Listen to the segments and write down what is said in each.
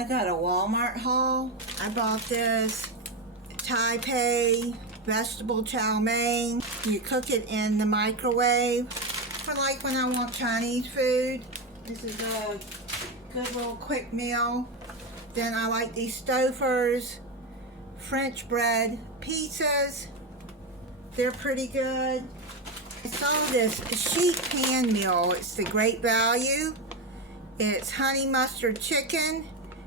I got a Walmart haul. I bought this Taipei vegetable chow mein. You cook it in the microwave for like when I want Chinese food. This is a good little quick meal. Then I like these Stouffer's French bread pizzas. They're pretty good. I saw this sheet pan meal. It's the Great Value. It's honey mustard chicken,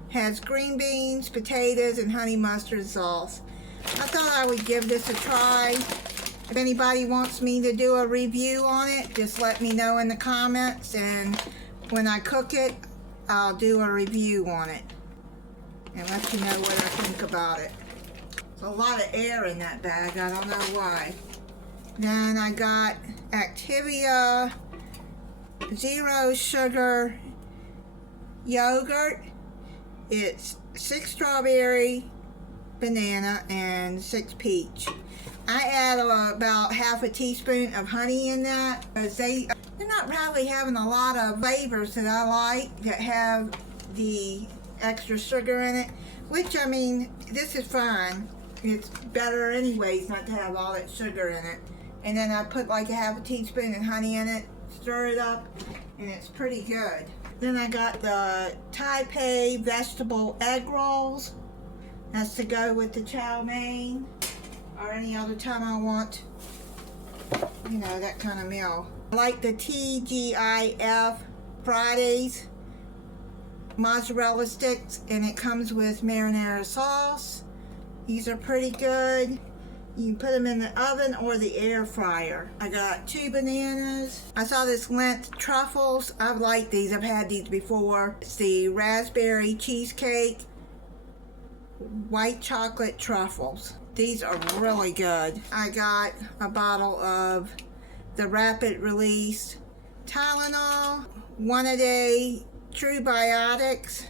has green beans, potatoes, and honey mustard sauce. I thought I would give this a try. If anybody wants me to do a review on it, just let me know in the comments, and when I cook it, I'll do a review on it and let you know what I think about it. There's a lot of air in that bag, I don't know why. Then I got Activia Zero Sugar Yogurt. It's 6 strawberry, banana, and 6 peach. I add about half a teaspoon of honey in that, because they're not really having a lot of flavors that I like that have the extra sugar in it, which, I mean, this is fine. It's better anyways not to have all that sugar in it. And then I put like a half a teaspoon of honey in it, stir it up, and it's pretty good. Then I got the Taipei vegetable egg rolls. That's to go with the chow mein, or any other time I want, you know, that kind of meal. I like the TGIF Fridays mozzarella sticks, and it comes with marinara sauce. These are pretty good. You can put them in the oven or the air fryer. I got 2 bananas. I saw this Lent truffles. I've liked these. I've had these before. It's the raspberry cheesecake white chocolate truffles. These are really good. I got a bottle of the rapid release Tylenol, 1 a day True Biotics.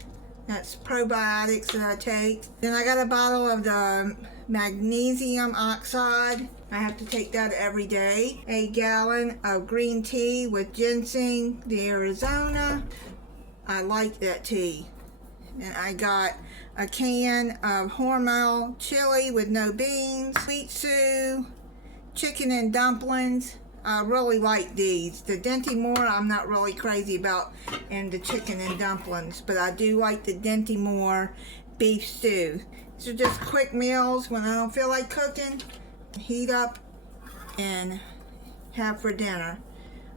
That's probiotics that I take. Then I got a bottle of the magnesium oxide. I have to take that every day. A gallon of green tea with ginseng, the Arizona. I like that tea. And I got a can of Hormel chili with no beans, sweet stew, chicken and dumplings. I really like these. The Dinty Moore I'm not really crazy about, and the chicken and dumplings, but I do like the Dinty Moore beef stew. These are just quick meals when I don't feel like cooking. Heat up and have for dinner.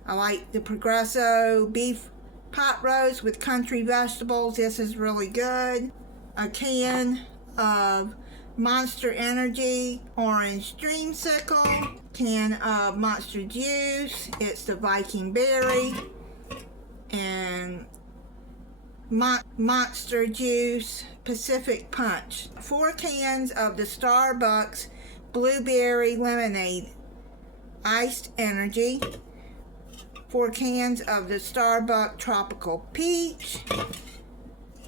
I like the Progresso beef pot roast with country vegetables. This is really good. A can of Monster Energy orange dreamsicle. Can of Monster Juice. It's the Viking Berry. And Monster Juice Pacific Punch. 4 cans of the Starbucks Blueberry Lemonade Iced Energy. 4 cans of the Starbucks Tropical Peach.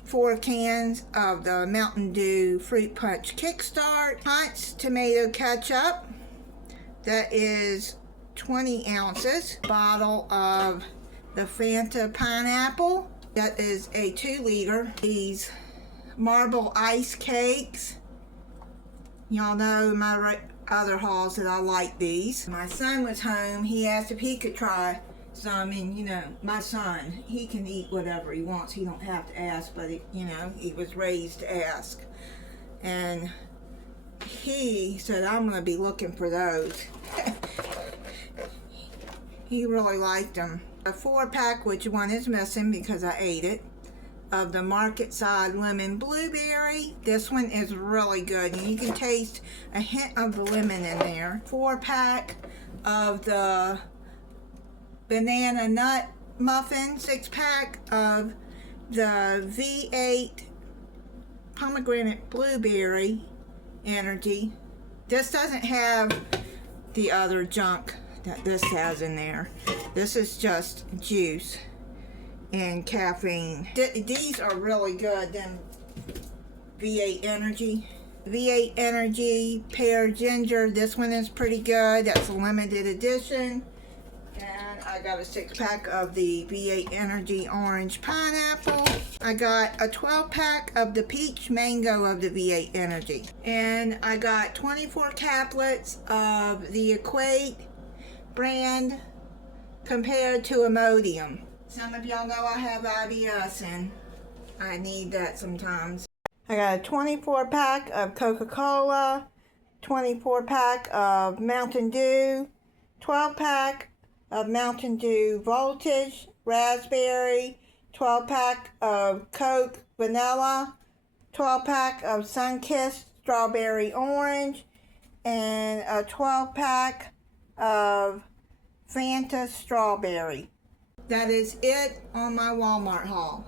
4 cans of the Mountain Dew Fruit Punch Kickstart. Hunt's Tomato Ketchup. That is 20 ounces. Bottle of the Fanta Pineapple. That is a 2 liter. These marble ice cakes. Y'all know my other hauls that I like these. My son was home. He asked if he could try some, and you know, my son, he can eat whatever he wants. He don't have to ask, but you know, he was raised to ask. And he said, I'm going to be looking for those. He really liked them. A 4-pack, which one is missing because I ate it, of the Market Side Lemon Blueberry. This one is really good, and you can taste a hint of the lemon in there. 4-pack of the Banana Nut Muffin. 6-pack of the V8 Pomegranate Blueberry Energy. This doesn't have the other junk that this has in there. This is just juice and caffeine. These are really good. Then V8 Energy. V8 Energy Pear Ginger. This one is pretty good. That's a limited edition. And I I got a 6-pack of the V8 Energy Orange Pineapple. I got a 12-pack of the Peach Mango of the V8 Energy. And I got 24 caplets of the Equate brand compared to Imodium. Some of y'all know I have IBS and I need that sometimes. I got a 24-pack of Coca-Cola, 24-pack of Mountain Dew, 12-pack of Mountain Dew Voltage, Raspberry, 12-pack of Coke Vanilla, 12-pack of Sunkist Strawberry Orange, and a 12-pack of Fanta Strawberry. That is it on my Walmart haul.